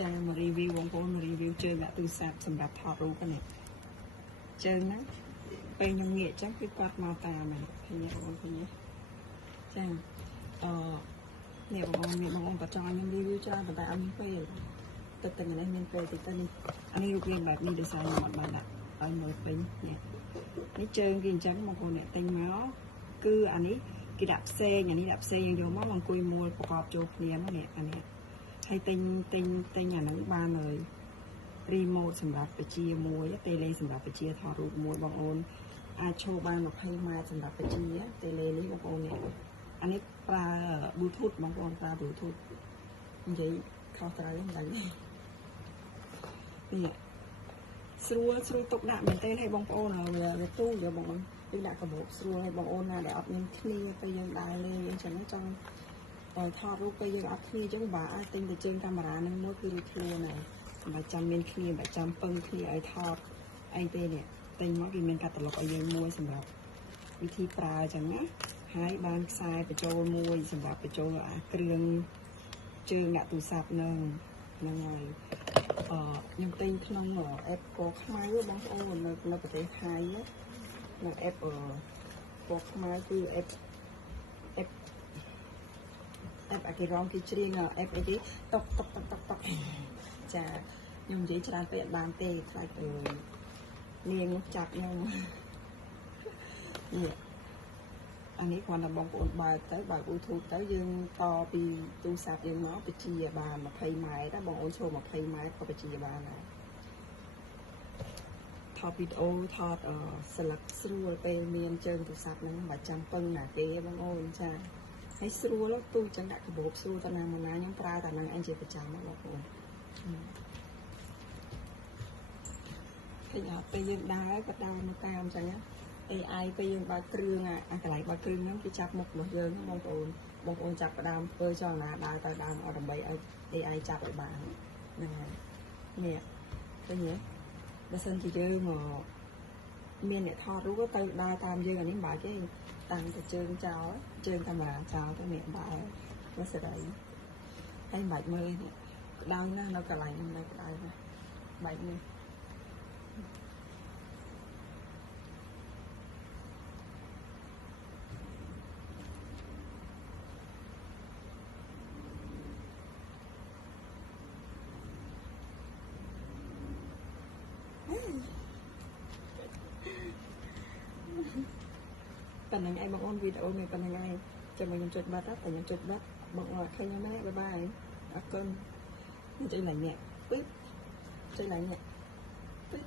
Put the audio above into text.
ចាមក review បងប្អូន review ជើងដាក់ទូរស័ព្ទសម្រាប់ថតរូបនេះជើងណាពេលខ្ញុំងាកអញ្ចឹងគឺគាត់មកតាមហ្នឹងឃើញបងប្អូនឃើញចានេះបងប្អូនមានបងប្អូនក៏ចង់ឲ្យខ្ញុំ review ច្រើនប៉ុន្តែអត់មានពេលទៅតែនេះមានពេលតិចទៅនេះអានេះរូបរាងបែបនេះដោយសារខ្ញុំអត់បានដាក់ឲ្យមើលពេញនេះជើងគេអញ្ចឹងបងប្អូនអ្នកទិញមកគឺអានេះគេដាក់ផ្សេងអានេះដាក់ផ្សេងយើងយកមកអង្គុយមួលប្រកបចូលគ្នានេះអានេះហើយទិញអាហ្នឹងបានហើយ remote សម្រាប់បជាមួយ tele សម្រាប់បជាថតរូបមួយបងប្អូនអាចឈរបាន20ម៉ែត្រសម្រាប់បជា tele នេះបងប្អូននេះអានេះប្រើ Bluetooth បងប្អូនប្រើ Bluetooth និយាយខុសត្រូវហ្នឹងដែរនេះស្រួលទុកដាក់មែនទេឲ្យបងប្អូនវាទូយកបងប្អូនយើងដាក់កាបូបស្រួលឲ្យបងប្អូនណាដែលអត់មានគ្នាពេលយើងដើរលេងអញ្ចឹងចង់តែថតរូបពេលយើងអត់គ្នាអញ្ចឹងបើអាចទិញទៅជើងកាមេរ៉ានឹងមួយគឺរួចខ្លួនហើយមិនបាច់ចាំមានគ្នាមិនបាច់ចាំពឹងគ្នាឲ្យថតអីទេនេះទិញមកគេមានកាតាឡុកឲ្យយើងមួយសម្រាប់វិធីប្រើអញ្ចឹងណាហើយបានខ្សែបញ្ចូលមួយសម្រាប់បញ្ចូលអាគ្រឿងជើងដាក់ទូរស័ព្ទនឹងហើយខ្ញុំទិញក្នុង app ពណ៌ខ្មៅបងប្អូននៅប្រទេសថៃនៅ app ពណ៌ខ្មៅគឺ app អាគេរងគេច្រៀង app អីគេតុកចាខ្ញុំនិយាយច្រើនពេកអត់បានទេខ្លាចនាងនោះចាប់ខ្ញុំនេះអានេះគ្រាន់តែបងប្អូនបើកទៅបើក Bluetooth ទៅយើងតពីទូរស័ព្ទយើងមកបញ្ជាបាន20ម៉ែត្របងប្អូនចូល20ម៉ែត្រក៏បញ្ជាបានដែរថតវីដេអូថតស្លឹកស្រួលពេលមានជើងទូរស័ព្ទហ្នឹងមិនបាច់ចាំពឹងណាគេបងប្អូនចាហើយស្រួលទូចឹងដាក់កាបូបស្រួលតាណាមកណាខ្ញុំប្រើតែហ្នឹងឯងជាប្រចាំបងប្អូនឃើញអត់ពេលយើងដើរក៏ដើរនៅតាមចឹងណា AI ពេលយើងបើកគ្រឿងអាកន្លែងបើកគ្រឿងហ្នឹងគេចាប់មុខរបស់យើងបងប្អូនចាប់ផ្ដើមធ្វើចលនាដើរទៅដើមអត់ដើម្បីឲ្យ AI ចាប់ឲ្យបានហ្នឹងហើយនេះឃើញទេបើសិនជាយើងមានអ្នកថតរូបទៅដើរតាមយើងអានេះបើគេតាំងទៅជើងចោលជើងកាមេរ៉ាចោលទៅនេះបើទៅសេរីហើយបាច់មើលនេះក្តៅណាស់នៅកន្លែងហ្នឹងក្តៅណាស់បាច់នេះប៉ុណ្្នឹងឯងបងប្អូនវីដេអូនេះប៉ុណ្្នឹងឯងចាំខ្ញុំចុចបាត់តែខ្ញុំចុចបាត់បងប្អូនឃើញខ្ញុំណាបាយបាយអរគុណចុចឡើងនេះពឹកចុចឡើងនេះ